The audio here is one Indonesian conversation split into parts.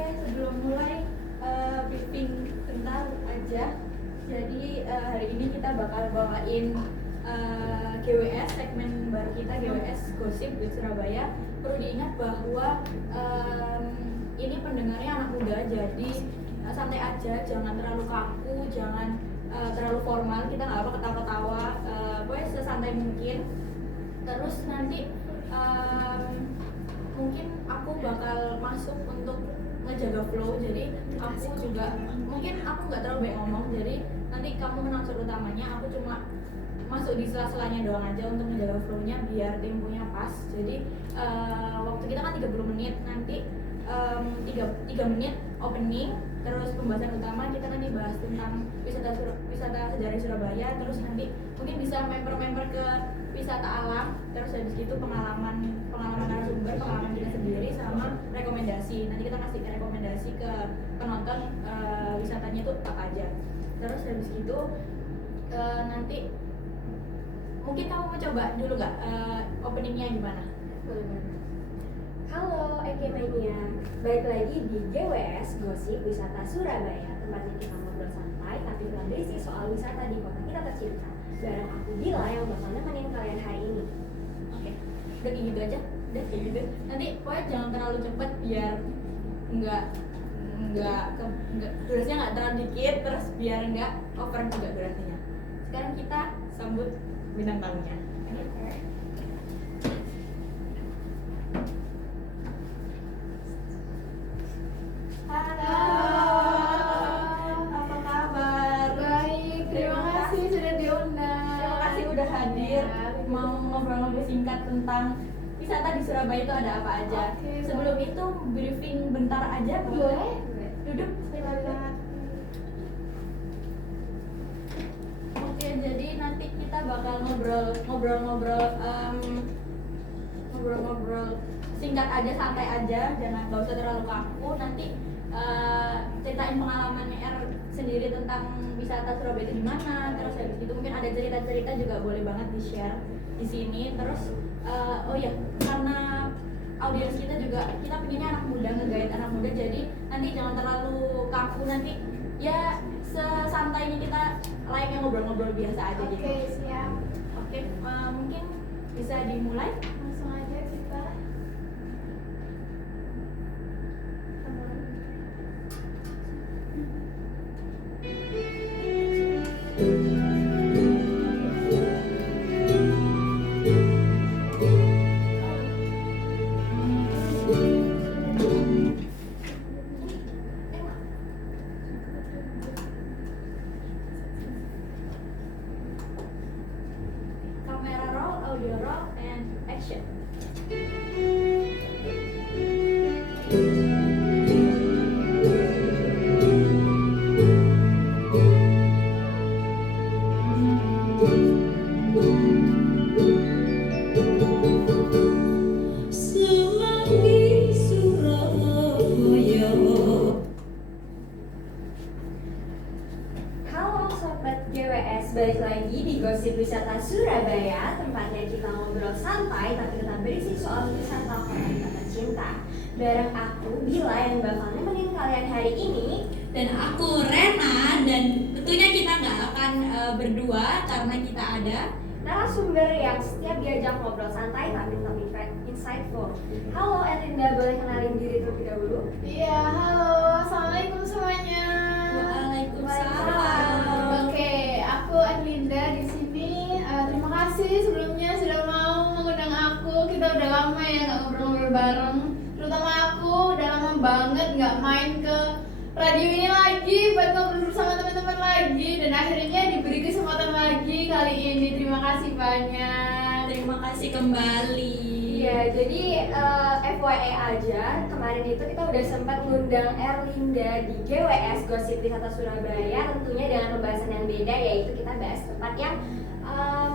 Oke, sebelum mulai briefing bentar aja. Jadi hari ini kita bakal bawain GWS, segmen baru kita GWS Gosip with Surabaya. Perlu diingat bahwa ini pendengarnya anak muda, jadi santai aja, jangan terlalu kaku, jangan terlalu formal. Kita nggak apa ketawa-ketawa, pokoknya sesantai mungkin. Terus nanti mungkin aku bakal masuk untuk ngejaga flow, jadi aku juga mungkin aku nggak terlalu banyak ngomong, jadi nanti kamu announcer utamanya, aku cuma masuk di sela-selanya doang aja untuk menjaga flow-nya biar temponya pas. Jadi waktu kita kan 30 menit, nanti 3 menit opening, terus pembahasan utama kita nanti bahas tentang wisata sejarah Surabaya, terus nanti mungkin bisa member-member ke wisata alam, terus habis itu pengalaman narasumber, pengalaman kita sendiri, sama rekomendasi. Nanti kita kasih rekomendasi ke penonton wisatanya itu apa aja. Terus habis itu nanti mungkin kamu mau coba dulu nggak openingnya gimana? Halo Ekemania, balik lagi di GWS Gosip Wisata Surabaya, tempatnya kita ngobrol santai tapi nggak berisi soal wisata di kota kita tercinta. Bareng aku Dila yang bakal nemenin kalian hari ini. Oke, udah kayak gitu aja, udah kayak gitu. Nanti pokoknya jangan terlalu cepet biar nggak durasinya nggak terlalu dikit, terus biar nggak over juga durasinya. Sekarang kita sambut bintang tamunya. Halo, apa kabar? Baik, terima kasih sudah diundang. Terima kasih udah hadir. Mau ngobrol-ngobrol singkat tentang wisata di Surabaya itu ada apa aja. Oke, Sebelum itu briefing bentar aja, boleh? Duduk. Silakan. Oke, jadi nanti kita bakal ngobrol-ngobrol singkat aja, santai aja, jangan nggak usah terlalu kaku. Nanti ceritain pengalamannya sendiri tentang wisata Surabaya itu gimana. Terus habis itu mungkin ada cerita-cerita juga boleh banget di share di sini. Terus oh ya, karena audiens kita juga, kita pengennya anak muda, nge-guide anak muda, jadi nanti jangan terlalu kaku, nanti ya sesantainya kita layaknya ngobrol-ngobrol biasa aja gitu. Oke, siap. Oke, mungkin bisa dimulai. Langsung aja kita. Kamera roll, audio roll, and action. Semanggi Surabaya. Halo Sobat GWS, balik lagi di Gosip Wisata Surabaya, tempatnya kita ngobrol santai tapi tetap berisi soal wisata kota kita tercinta. Bareng aku Bila yang bakal nemenin kalian hari ini. Dan aku Rena, dan tentunya kita nggak akan berdua karena kita ada Narasumber yang setiap diajak ngobrol santai tapi tetap insightful. Halo Erlinda, boleh kenalin diri terlebih dahulu? Iya, halo. Assalamualaikum semuanya. Waalaikumsalam. Oke, aku Erlinda di sini. Terima kasih sebelumnya sudah mau mengundang aku. Kita udah lama ya nggak ngobrol-ngobrol bareng. Terutama aku udah lama banget nggak main ke radio ini lagi buat ngobrol bersama teman-teman lagi, dan akhirnya diberi kesempatan lagi kali ini. Terima kasih banyak. Terima kasih kembali. Iya, jadi FYI aja, kemarin itu kita udah sempat ngundang Erlinda di GWS Gosip Wisata Surabaya, tentunya dengan pembahasan yang beda, yaitu kita bahas tempat yang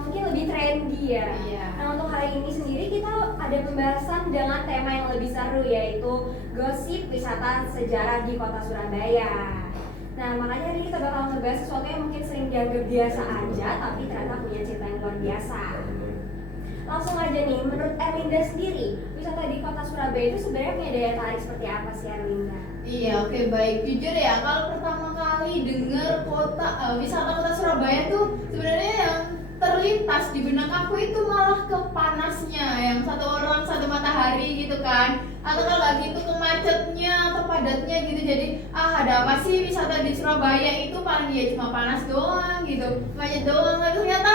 mungkin lebih trendy ya. Iya. Nah, untuk hari ini sendiri kita ada pembahasan dengan tema yang lebih seru, yaitu gosip wisata sejarah di kota Surabaya. Nah, makanya hari ini kita bakal ngebahas sesuatu yang mungkin sering dianggap biasa aja, tapi ternyata punya cerita yang luar biasa. langsung aja nih, menurut Erlinda sendiri, wisata di kota Surabaya itu sebenarnya punya daya tarik seperti apa sih Erlinda? Iya, oke, baik. Jujur ya, kalau pertama kali denger wisata kota Surabaya tuh sebenarnya yang terlintas di benak aku itu malah ke panasnya, yang satu orang satu matahari gitu kan, atau kalau nggak gitu ke macetnya atau padatnya gitu. Jadi ada apa sih wisata di Surabaya itu, paling ya cuma panas doang gitu, macet doang. Tapi ternyata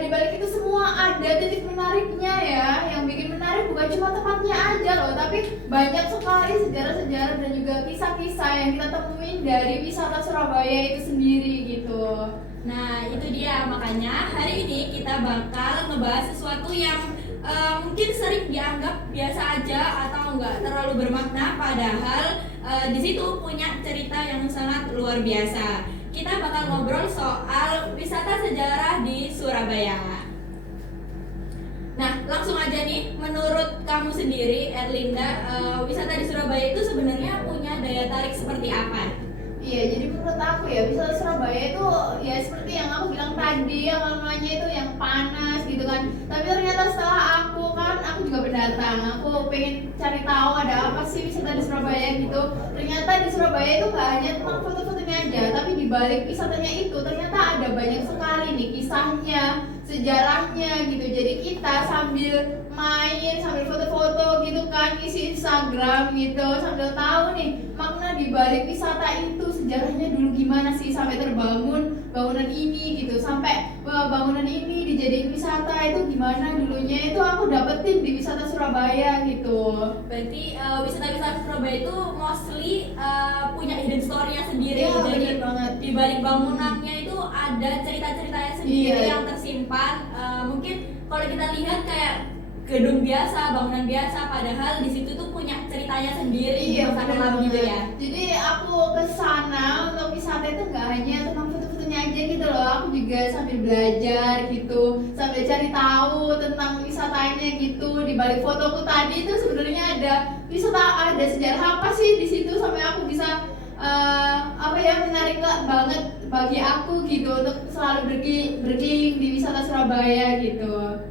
di balik itu semua ada titik menariknya ya. Yang bikin menarik bukan cuma tempatnya aja loh, tapi banyak sekali sejarah-sejarah dan juga kisah-kisah yang kita temuin dari wisata Surabaya itu sendiri gitu. Nah, itu dia, makanya hari ini kita bakal ngebahas sesuatu yang mungkin sering dianggap biasa aja atau enggak terlalu bermakna, padahal di situ punya cerita yang sangat luar biasa. Kita bakal ngobrol soal wisata sejarah di Surabaya. Nah, langsung aja nih, menurut kamu sendiri, Erlinda, wisata di Surabaya itu sebenarnya punya daya tarik seperti apa? Iya, jadi menurut aku ya wisata Surabaya itu ya seperti yang aku bilang tadi, yang namanya itu yang panas gitu kan. Tapi ternyata setelah aku juga pendatang, aku pengen cari tahu ada apa sih wisata di Surabaya gitu. Ternyata di Surabaya itu nggak hanya tentang foto-fotonya aja, tapi di balik wisatanya itu ternyata ada banyak sekali nih kisahnya, sejarahnya gitu. Jadi kita sambil main, sambil foto-foto gitu kan, isi Instagram gitu, sambil tahu nih makna di balik wisata itu, sejarahnya dulu gimana sih sampai terbangun bangunan ini gitu, sampai bangunan ini dijadiin wisata itu gimana dulunya, itu aku dapetin di wisata Surabaya gitu. Berarti wisata-wisata Surabaya itu mostly punya hidden story-nya sendiri. Iya, Jadi bener banget. di balik bangunannya itu ada cerita-ceritanya sendiri Iya. yang tersimpan. Mungkin kalau kita lihat kayak gedung biasa, bangunan biasa, padahal di situ tuh punya ceritanya sendiri. Iya, masa bener kelam gitu banget. ya. Jadi aku ke sana untuk wisata itu nggak hanya tentang foto-fotonya aja gitu loh, aku juga sambil belajar gitu, sambil cari tahu tentang wisatanya gitu. Di balik fotoku tadi itu sebenarnya ada sejarah apa sih di situ, sampai aku bisa menarik banget bagi aku gitu untuk selalu berkeliling di wisata Surabaya gitu.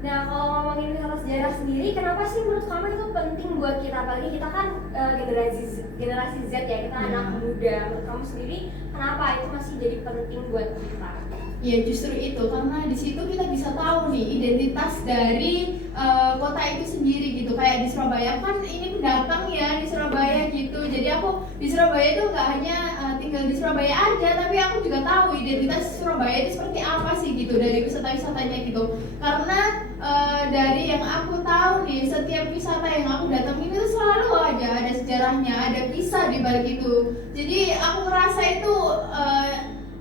Nah, kalau ngomongin wisata sejarah sendiri, kenapa sih menurut kamu itu penting buat kita? Apalagi kita kan generasi Z ya, kita anak muda. Menurut kamu sendiri, kenapa itu masih jadi penting buat kita? Ya justru itu, karena di situ kita bisa tahu nih identitas dari kota itu sendiri gitu. Kayak di Surabaya kan ini pendatang ya di Surabaya gitu. Jadi aku di Surabaya itu nggak hanya tinggal di Surabaya aja, tapi aku juga tahu identitas Surabaya itu seperti apa sih gitu dari wisata-wisatanya gitu. Karena dari yang aku tahu nih, setiap wisata yang aku datangin itu selalu aja ada sejarahnya, ada kisah di balik itu. Jadi aku ngerasa itu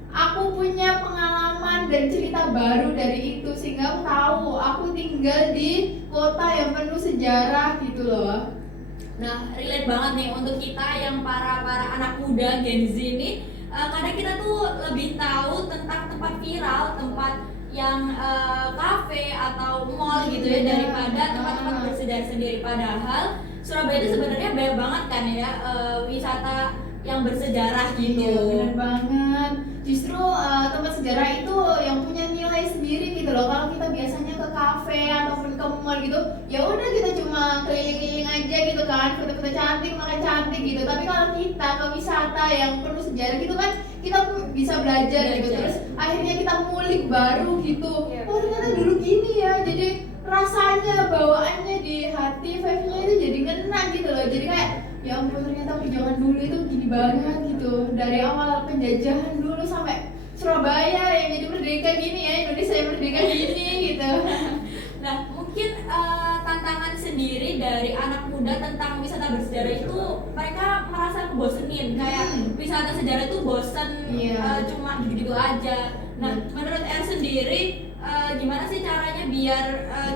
aku punya pengalaman dan cerita baru dari itu, sehingga aku tahu aku tinggal di kota yang penuh sejarah gitu loh. Nah, relate banget nih untuk kita yang para anak muda Gen Z ini, karena kita tuh lebih tahu tentang tempat viral, tempat yang kafe atau mall gitu ya, daripada tempat-tempat bersejarah sendiri. Padahal Surabaya itu sebenarnya banyak banget kan ya wisata yang bersejarah gitu. Iya, benar banget. Justru tempat sejarah itu yang punya nilai sendiri gitu loh. Kalau kita biasanya ke kafe ataupun ke mall gitu, ya udah kita cuma keliling-keliling aja gitu kan, foto-foto cantik, makan cantik gitu. Tapi kalau kita ke wisata yang penuh sejarah gitu kan, kita bisa belajar gitu. Terus akhirnya kita ngulik baru gitu. Oh ternyata dulu gini ya. Jadi rasanya, bawaannya di hati, vibe-nya itu jadi ngena gitu loh. Jadi kayak ya ampun, ternyata perjuangan dulu itu gini banget gitu. Dari awal penjajahan dulu sampai Surabaya yang jadi merdeka gini ya, Indonesia yang merdeka gini gitu. Nah, mungkin tantangan sendiri dari anak muda tentang wisata bersejarah itu mereka merasa kebosenin, kayak wisata sejarah itu bosen, cuma gitu-gitu aja. Nah, menurut Er sendiri gimana sih caranya biar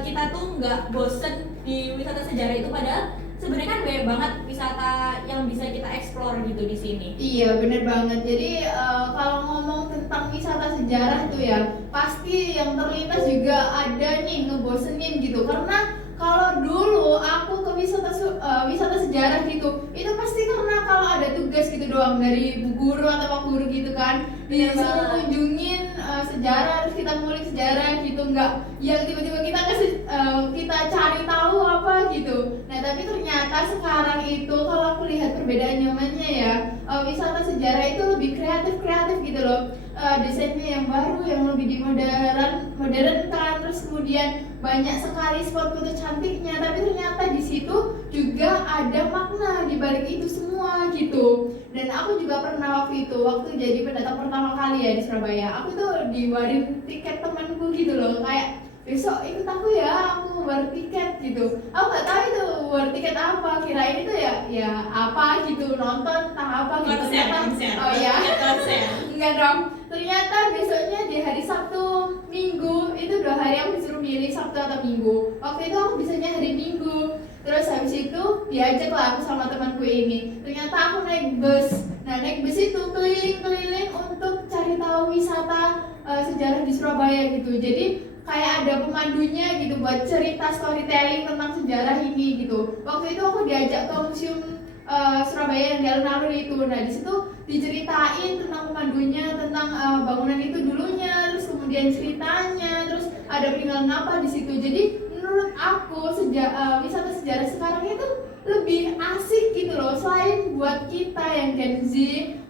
kita tuh nggak bosen di wisata sejarah itu, padahal sebenarnya kan banyak banget wisata yang bisa kita explore gitu di sini. Iya bener banget. Jadi kalau ngomong tentang wisata sejarah tuh ya pasti yang terlintas juga ada nih ngebosenin gitu. Karena kalau dulu aku ke wisata sejarah gitu, itu pasti karena kalau ada tugas gitu doang dari bu guru atau pak guru gitu kan, disuruh kunjungin sejarah, harus kita ngulik sejarah gitu, nggak yang tiba-tiba kita cari tahu apa gitu. Nah tapi ternyata sekarang itu kalau aku lihat perbedaan zamannya ya, wisata sejarah itu lebih kreatif gitu loh. Desainnya yang baru, yang lebih modernkan, terus kemudian banyak sekali spot foto cantiknya, tapi ternyata di situ juga ada makna di balik itu semua gitu. Dan aku juga pernah waktu jadi pendatang pertama kali ya di Surabaya, aku tuh diwarin tiket temanku gitu loh, kayak besok ikut aku ya, aku war tiket gitu. Aku nggak tahu itu war tiket apa, kirain itu ya apa gitu, nonton entah apa gitu. konser. Oh ya, konser. enggak dong. Ternyata besoknya di hari Sabtu Minggu, itu 2 hari aku disuruh milih Sabtu atau Minggu. Waktu itu aku bisanya hari Minggu. Terus habis itu diajak lah aku sama temanku ini. Ternyata aku naik bus. Nah naik bus itu keliling-keliling untuk cari tahu wisata sejarah di Surabaya gitu. Jadi kayak ada pemandunya gitu buat cerita storytelling tentang sejarah ini gitu. Waktu itu aku diajak ke museum Surabaya yang di alun-alun itu. Nah di situ diceritain tentang pemandunya, tentang bangunan itu dulunya, terus kemudian ceritanya, terus ada peninggalan apa di situ. Jadi menurut aku wisata sejarah sekarang itu lebih asik gitu loh, selain buat kita yang Gen Z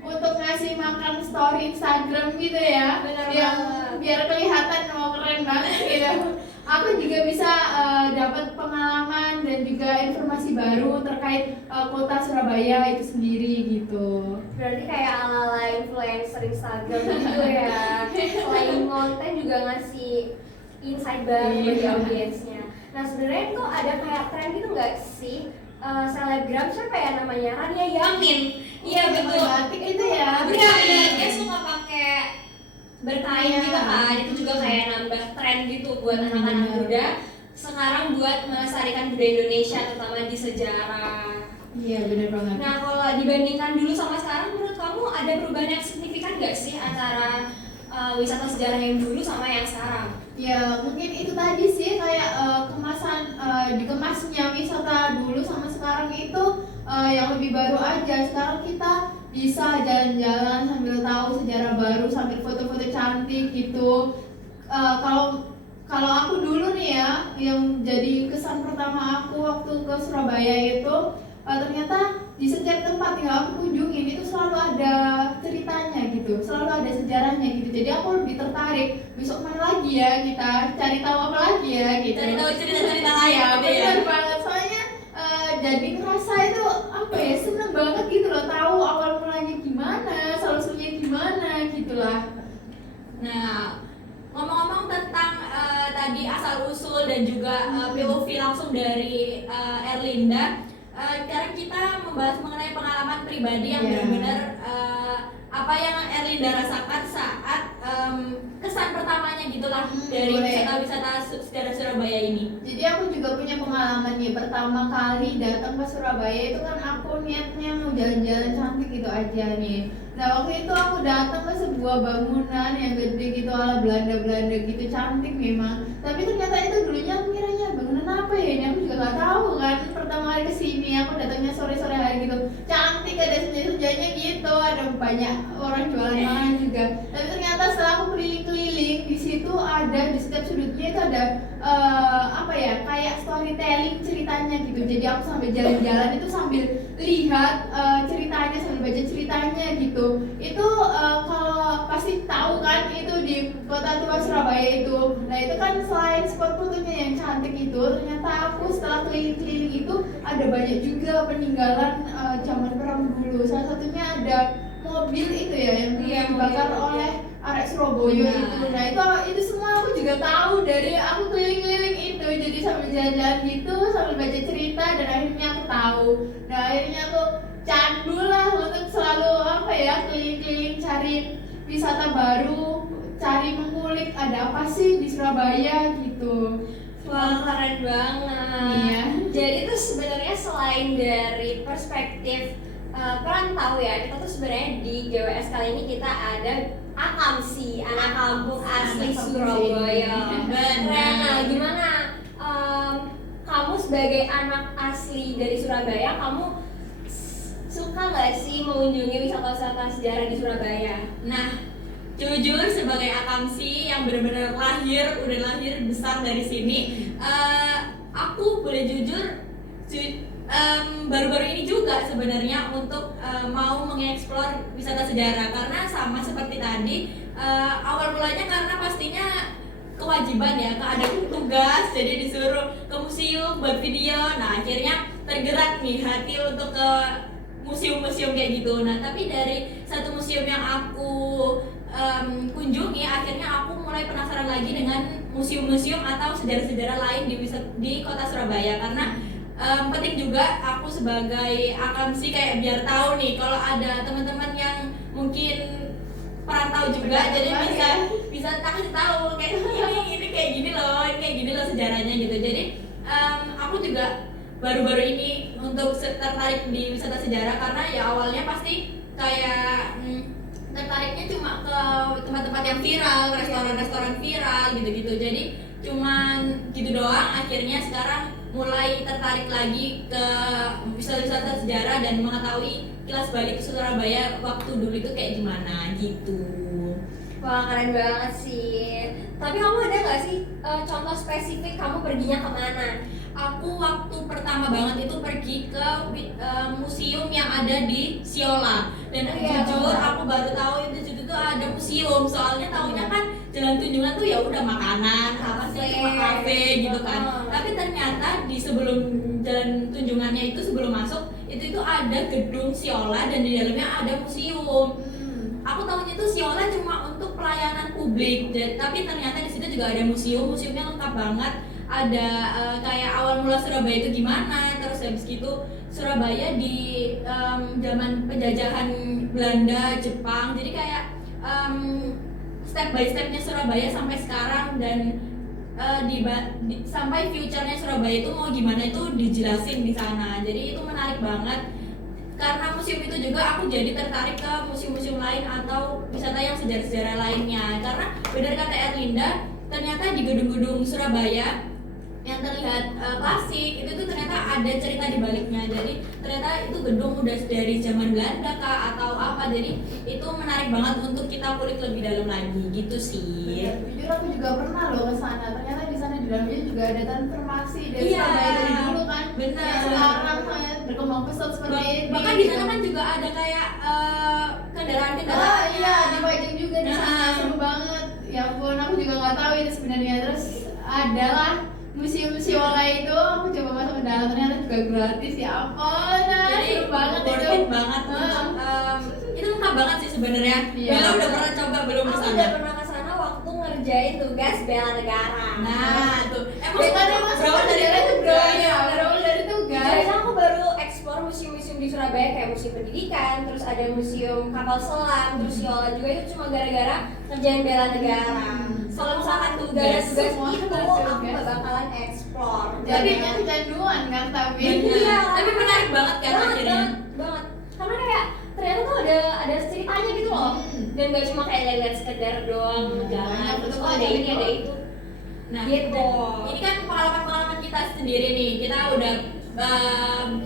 untuk ngasih makan story Instagram gitu ya. Benar yang banget. biar kelihatan keren banget gitu. Aku juga bisa dapat pengalaman dan juga informasi baru terkait kota Surabaya itu sendiri gitu. Berarti kayak ala-ala influencer Instagram gitu ya. Selain konten juga ngasih insight baru bagi audiensnya. Nah sebenarnya tuh ada kayak tren gitu nggak sih? Selebgram siapa ya namanya? Rania Yamin. Iya betul. Batik itu ya. Benar, dia suka pakai berkain Iya. gitu kan. Itu juga kayak nambah tren gitu buat anak-anak muda sekarang buat melestarikan budaya Indonesia, terutama di sejarah. Iya benar banget. Nah kalau dibandingkan dulu sama sekarang, menurut kamu ada perubahan yang signifikan nggak sih antara wisata sejarah yang dulu sama yang sekarang? Ya mungkin itu tadi sih kayak kemasan dikemasnya wisata dulu sama sekarang itu yang lebih baru aja. Sekarang kita bisa jalan-jalan sambil tahu sejarah baru, sambil foto-foto cantik gitu. Kalau aku dulu nih ya, yang jadi kesan pertama aku waktu ke Surabaya itu ternyata di setiap tempat yang aku kunjungin itu selalu ada ceritanya gitu, selalu ada sejarahnya gitu. Jadi aku lebih tertarik besok mana lagi ya kita cari tahu apa lagi ya gitu. Cari tahu cerita-cerita lain Ya gitu ya. benar banget, soalnya jadi ngerasa itu apa ya, seneng banget gitu loh, tahu awal mulanya gimana, solusinya gimana gitulah. Nah, ngomong-ngomong tentang tadi asal usul dan juga POV langsung dari Erlinda, sekarang kita membahas mengenai pengalaman pribadi yang Iya. benar-benar apa yang Erlinda rasakan saat kesan pertamanya gitulah dari boleh. wisata-wisata sejarah Surabaya ini. Jadi aku juga punya pengalaman nih, pertama kali datang ke Surabaya itu kan aku niatnya mau jalan-jalan cantik gitu aja nih. Nah waktu itu aku datang ke sebuah bangunan yang gede gitu ala Belanda gitu, cantik memang. Tapi ternyata itu dulunya aku kiranya bangunan apa ya ini, aku juga nggak tahu kan. Pertama kali kesini aku datangnya sore-sore hari gitu, cantik, ada senja-senjanya gitu, ada banyak orang jualan makanan juga. Tapi ternyata setelah aku keliling-keliling di situ ada di setiap sudutnya itu ada apa ya, kayak storytelling ceritanya gitu. Jadi aku sambil jalan-jalan itu sambil lihat ceritanya, sambil baca ceritanya gitu. Itu kalau pasti tahu kan itu di kota tua Surabaya itu. Nah itu kan selain spot fotonya yang cantik itu, ternyata aku setelah keliling-keliling itu ada banyak juga peninggalan zaman perang dulu. Salah satunya ada mobil itu ya yang dibakar oleh arek Surabaya itu. Nah itu semua aku juga tahu dari aku keliling-keliling itu. Jadi sambil jalan-jalan gitu, sambil baca cerita, dan akhirnya aku tahu. Nah akhirnya aku candu lah untuk selalu apa ya, keliling-keliling cari wisata baru, cari mengulik ada apa sih di Surabaya gitu. Wah keren banget. Iya. Jadi tuh sebenarnya selain dari perspektif perantau ya, kita tuh sebenarnya di GWS kali ini kita ada Akamsi, anak kampung asli Anak kampung Surabaya. sini. Keren. Nah, gimana kamu sebagai anak asli dari Surabaya, kamu suka nggak sih mengunjungi wisata-wisata sejarah di Surabaya? Nah, jujur sebagai akamsi yang benar-benar udah lahir besar dari sini, aku boleh jujur baru-baru ini juga sebenarnya untuk mau mengeksplor wisata sejarah, karena sama seperti tadi, awal mulanya karena pastinya kewajiban ya, ada tugas jadi disuruh ke museum buat video. Nah akhirnya tergerak nih hati untuk ke museum-museum kayak gitu. Nah tapi dari satu museum yang aku kunjungi, akhirnya aku mulai penasaran lagi dengan museum-museum atau sejarah-sejarah lain di kota Surabaya, karena penting juga aku sebagai akamsi kayak biar tahu nih kalau ada teman-teman yang mungkin perantau juga, jadi bisa kasih tahu kayak ini kayak gini loh sejarahnya gitu. Jadi aku juga baru-baru ini untuk tertarik di wisata sejarah, karena ya awalnya pasti kayak tertariknya cuma ke tempat-tempat yang viral, restoran-restoran viral gitu-gitu. Jadi cuman gitu doang. Akhirnya sekarang mulai tertarik lagi ke wisata sejarah dan mengetahui kilas balik Surabaya waktu dulu itu kayak gimana gitu. Wah keren banget sih. Tapi kamu ada nggak sih contoh spesifik kamu perginya kemana? Aku waktu pertama banget itu pergi ke museum yang ada di Siola, dan jujur aku baru tahu itu tuh ada museum. Soalnya tahunya kan Jalan Tunjungan tuh ya udah makanan, apa sih cuma kafe gitu kan. Tapi ternyata di sebelum Jalan Tunjungannya itu, sebelum masuk itu ada gedung Siola dan di dalamnya ada museum. Aku tahunya itu Siola cuma untuk pelayanan publik, tapi ternyata di situ juga ada museumnya lengkap banget. Ada kayak awal mula Surabaya itu gimana, terus habis gitu Surabaya di zaman penjajahan Belanda, Jepang. Jadi kayak step by stepnya Surabaya sampai sekarang, dan sampai future-nya Surabaya itu mau gimana itu dijelasin di sana. Jadi itu menarik banget. Karena museum itu juga aku jadi tertarik ke museum-museum lain atau wisata yang sejarah-sejarah lainnya. Karena benar kata Erlinda, ternyata di gedung-gedung Surabaya yang terlihat klasik itu tuh ternyata ada cerita di baliknya. Jadi ternyata itu gedung udah dari zaman Belanda kah atau apa. Jadi itu menarik banget untuk kita kulik lebih dalam lagi gitu sih. Jujur aku juga pernah loh ke sana. Ternyata di sana di dalamnya juga ada transformasi dari Iya, Surabaya dari dulu kan. benar. Yang sekarang sangat berkembang pesat seperti ini. Bahkan di sana kan juga ada kayak kendaraan-kendaraan. Oh iya, dipajang juga di sana, Nah. seru banget. Ya ampun, aku juga nggak tahu itu sebenarnya. Terus adalah museum Siola itu, aku coba masuk ke dalam, ternyata juga gratis. Ya ampun, Jadi seru banget worth itu. it banget. Itu lengkap banget sih sebenarnya. Iya. Bella udah pernah coba belum ke Aku sana? udah pernah ke sana waktu ngerjain tugas bela negara. Nah, tuh. Bukan emang berawal dari sejarah itu tugas. iya, berawal dari tugas. Jadi aku baru explore museum-museum di Surabaya kayak museum pendidikan, terus ada museum kapal selam, terus Siola juga. Itu cuma gara-gara ngerjain bela negara. Kalau misalkan tugas Semua itu tugas. aku gak bakalan explore. Jadinya kecanduan kan tapi. Iya. Tapi menarik banget kan akhirnya. banget. Karena kayak ternyata tuh ada ceritanya gitu loh. Dan gak cuma kayak lihat sekedar doang jalan, banyak terus betul, ada ini betul. ada itu. Nah, Gitu. dan ini kan pengalaman-pengalaman kita sendiri nih. Kita udah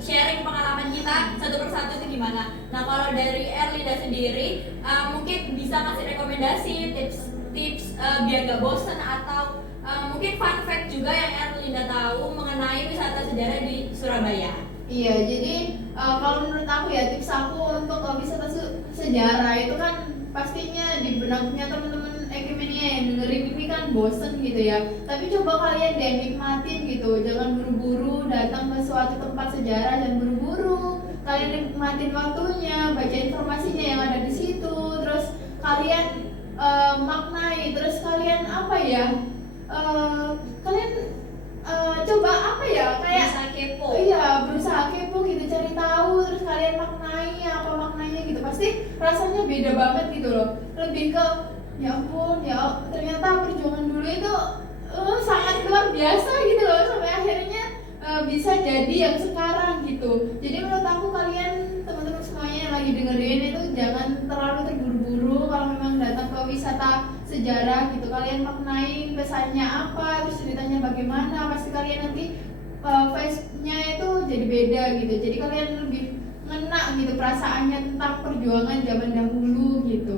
sharing pengalaman kita satu persatu itu gimana. Nah, kalau dari Erlinda sendiri mungkin bisa kasih rekomendasi tips biar gak bosan, atau mungkin fun fact juga yang Erlinda tahu mengenai wisata sejarah di Surabaya. Iya, jadi kalau menurut aku ya tips aku untuk wisata sejarah itu kan pastinya di benaknya teman-teman Ekimenia yang dengerin ini kan bosen gitu ya. Tapi coba kalian deh nikmatin gitu, jangan buru-buru datang ke suatu tempat sejarah, jangan buru-buru. Kalian nikmatin waktunya, baca informasinya yang ada di situ, terus kalian maknai, terus kalian apa ya? Kalian coba apa ya kayak Bisa kepo. iya berusaha kepo gitu, cari tahu, terus kalian maknai apa maknanya gitu, pasti rasanya beda banget gitu loh. Lebih ke ya ampun ya ternyata perjuangan dulu itu sangat luar biasa gitu loh, sampai akhirnya bisa jadi yang sekarang gitu. Jadi menurut aku kalian teman-teman semuanya yang lagi dengerin itu jangan terlalu terburu-buru kalau memang datang ke wisata sejarah gitu. Kalian maknai pesannya apa, terus ceritanya bagaimana, pasti kalian nanti vibe-nya itu jadi beda gitu. Jadi kalian lebih ngena gitu perasaannya tentang perjuangan zaman dahulu gitu.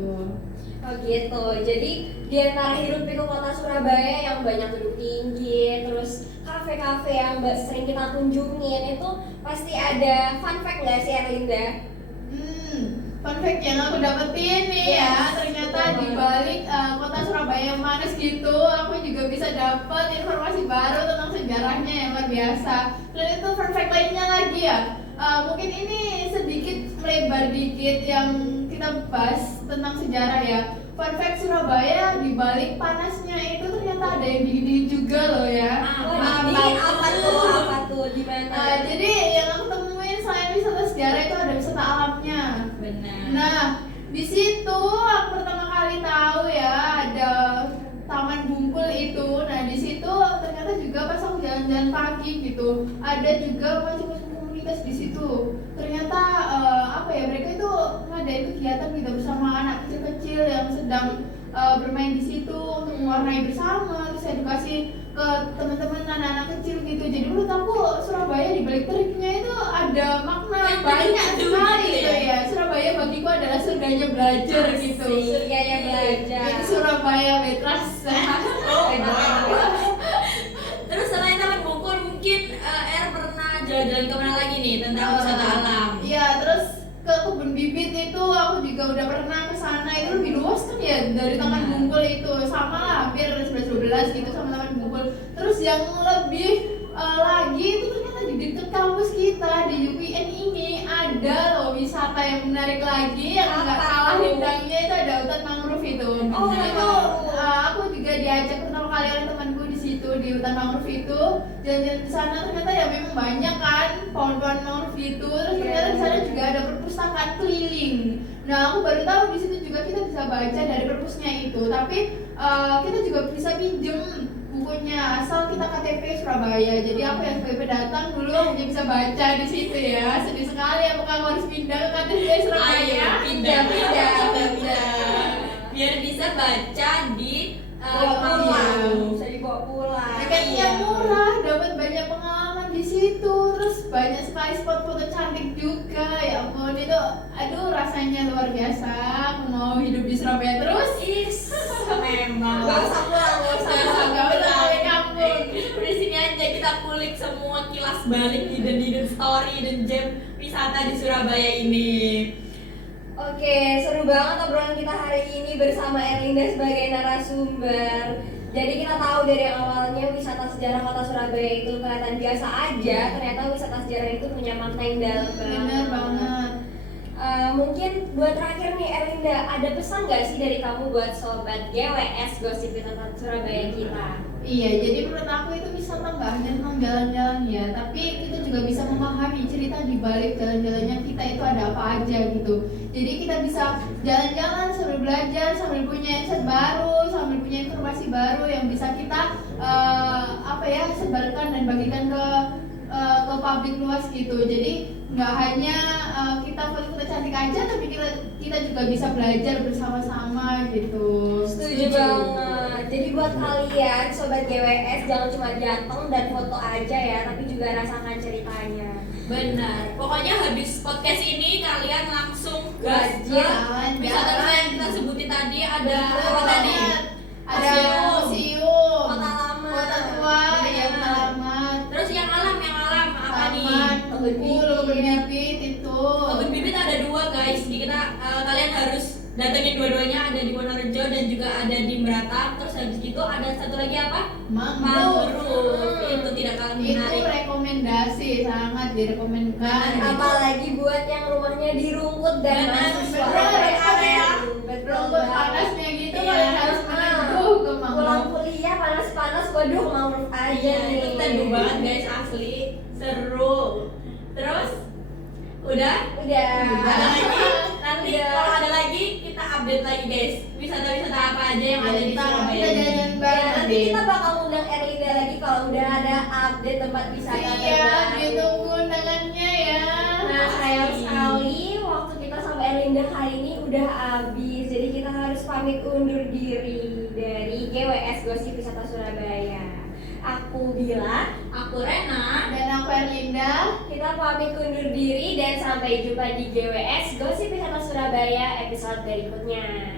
Oh gitu, jadi di antara hiruk pikuk kota Surabaya yang banyak gedung tinggi, terus kafe-kafe yang sering kita kunjungin, itu pasti ada fun fact nggak sih Erlinda? Fun fact yang aku dapetin nih ya, ternyata di balik kota Surabaya yang manis gitu, aku juga bisa dapat informasi baru tentang sejarahnya yang luar biasa. Dan itu fun fact lainnya lagi ya, mungkin ini sedikit melebar dikit yang kita bahas tentang sejarah ya. Fun fact Surabaya di balik panasnya itu ternyata ada yang dingin juga loh ya. Apa tuh? Di mana? Jadi yang aku temuin selain wisata sejarah itu ada wisata alamnya. Benar. Nah, di situ aku pertama kali tahu ya ada Taman Bungkul itu. Nah, di situ ternyata juga pas aku jalan-jalan pagi gitu, ada juga macam-macam komunitas di situ. Ternyata mereka itu ngadain kegiatan gitu bersama anak kecil-kecil yang sedang bermain di situ untuk mewarnai bersama, terus edukasi ke teman-teman anak-anak kecil gitu. Jadi menurut aku Surabaya di balik teriknya itu ada makna banyak sekali gitu ya. Surabaya bagiku adalah surganya belajar gitu. Surganya belajar. Jadi Surabaya Betras. Terus selain Taman Bungkul mungkin pernah jalan-jalan kemana lagi nih tentang wisata alam? Iya, terus ke kebun bibit itu aku juga udah pernah ke sana. Itu lebih luas kan ya dari Taman Bungkul itu, sama lah hampir 11-12 gitu sama Taman Bungkul. Terus yang lebih lagi itu ternyata di dekat kampus kita di UPN ini ada loh wisata yang menarik lagi yang nggak kalah indahnya, itu ada hutan mangrove itu. Itu aku juga diajak pertama kali oleh temanku di situ di hutan mangrove itu. Jalan-jalan di sana ternyata ya memang banyak kan pohon-pohon mangrove itu. Terus ternyata di sana juga ada perpustakaan keliling. Nah, aku baru tahu di situ juga kita bisa baca dari perpusnya itu. Tapi kita juga bisa pinjem bukunya asal kita KTP Surabaya. Jadi aku yang sebagai pendatang dulu hanya bisa baca di situ ya. Sedih sekali, apakah aku harus pindah ke KTP Surabaya? Ayo, pindah. Biar bisa baca di Bisa dibawa pulang. Tiketnya murah, dapat banyak pengalaman di situ, terus banyak sekali spot foto cantik juga. Ya ampun, itu aduh rasanya luar biasa. Aku mau hidup di Surabaya terus. Memang. Gak usah pulang. Balik kampung. Di sini aja kita kulik semua kilas balik hidden story dan gem wisata di Surabaya ini. Oke, seru banget obrolan kita hari ini bersama Erlinda sebagai narasumber. Jadi kita tahu dari awalnya wisata sejarah kota Surabaya itu kelihatan biasa aja, ternyata wisata sejarah itu punya makna yang dalam Bener banget. Mungkin buat terakhir nih Erlinda, ada pesan nggak sih dari kamu buat sobat GWS Gosip Wisata Surabaya kita? Iya, jadi menurut aku itu wisata nggak hanya tentang jalan-jalan ya, tapi kita juga bisa memahami cerita di balik jalan-jalannya kita itu ada apa aja gitu. Jadi kita bisa jalan-jalan sambil belajar, sambil punya insight baru, sambil punya informasi baru yang bisa kita sebarkan dan bagikan ke publik luas gitu. Jadi nggak hanya kita foto-foto cantik aja, tapi kita juga bisa belajar bersama-sama gitu. Setuju banget. Jadi buat kalian sobat GWS jangan cuma datang dan foto aja ya, tapi juga rasakan ceritanya. Benar. Pokoknya habis podcast ini kalian langsung gas ke Jalan-jalan. wisata yang kita sebutin tadi. Ada apa tadi? Ada museum, Kota lama. kota tua, ya kota lama. Terus yang alam apa nih? Taman, Kebun kebun bibit. bibit itu. Kebun bibit ada 2 guys. Jadi kalian harus datengin dua-duanya, ada di Wonorejo dan juga ada di Meratang. Terus habis itu ada satu lagi apa? Mangrove. Itu tidak kalah Itu menarik. rekomendasi, sangat direkomendasikan. Apalagi buat yang rumahnya di rumput dan Benar, mahasiswa benar, area. Rumput panasnya gitu Iya. kalian harus meneduh ke Pulang mangrove. kuliah panas-panas, waduh mangrove aja Iya, nih. itu teduh banget guys, asli seru. Terus udah? Udah. Ada lagi? Nanti Udah. kalau ada lagi kita update lagi guys. Wisata-wisata apa aja yang ada di Kita Surabaya. jalan-jalan Ya, bareng nanti deh. kita bakal undang Erlinda lagi kalau udah ada update tempat wisata Iya, terbaru. ditunggu undangannya ya. Nah, sayang sekali waktu kita sama Erlinda kali ini udah habis. Jadi kita harus pamit undur diri dari GWS Gosip Wisata Surabaya. Aku Bila, Aku Rena. Dan aku Erlinda. kita pamit undur diri dan sampai jumpa di GWS Gosip Wisata Surabaya episode berikutnya.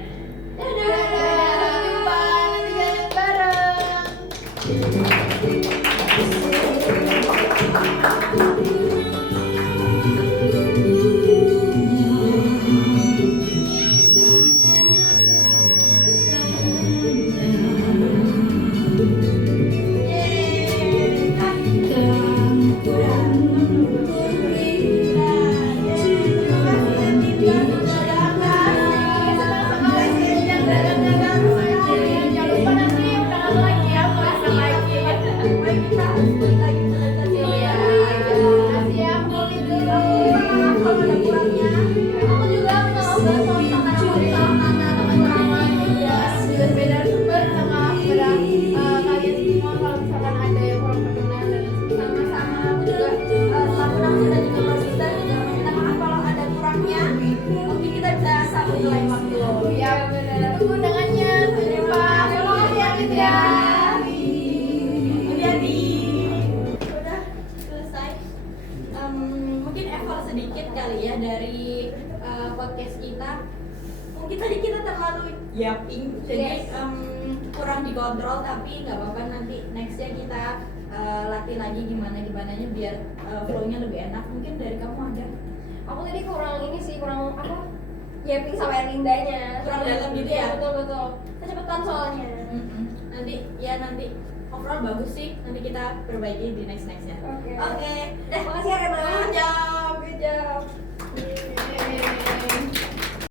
Sampai jumpa, nanti jalan bareng. Jangan lupa nanti undang aku lagi ya, mau undang lagi. Kita harus balik lagi presentasi ya. Makasih ya, aku pamit dulu. Kalau ada kurangnya, aku juga minta maaf banget kalau misalkan aku disalahkan atau kekurangan. Ya, juga beda sumber minta maaf kepada kalian semua kalau misalkan ada yang kurang berkenan dan Sama-sama, aku juga selaku Ramzi dan juga Rosita juga minta maaf kalau ada kurangnya. Mungkin kita bisa sambung di lain waktu. ya benar. Tunggu undangannya. Sampai jumpa. Terima kasih ya, Fitria. Hati-hati. Udah selesai. Mungkin evaluasi sedikit kali ya dari podcast kita. Mungkin tadi kita terlalu yapping, jadi kurang dikontrol, tapi nggak apa-apa, nanti nextnya kita latih lagi gimana gimananya biar flow-nya lebih enak. Mungkin dari kamu ada Aku tadi kurang ini sih, kurang apa? Yapping sama Erlindanya. Kurang dalam gitu ya? Betul betul. Kecepatan soalnya. nanti overall bagus sih, nanti kita perbaiki di nextnya. Oke. Oke, Makasih ya Rena. good job.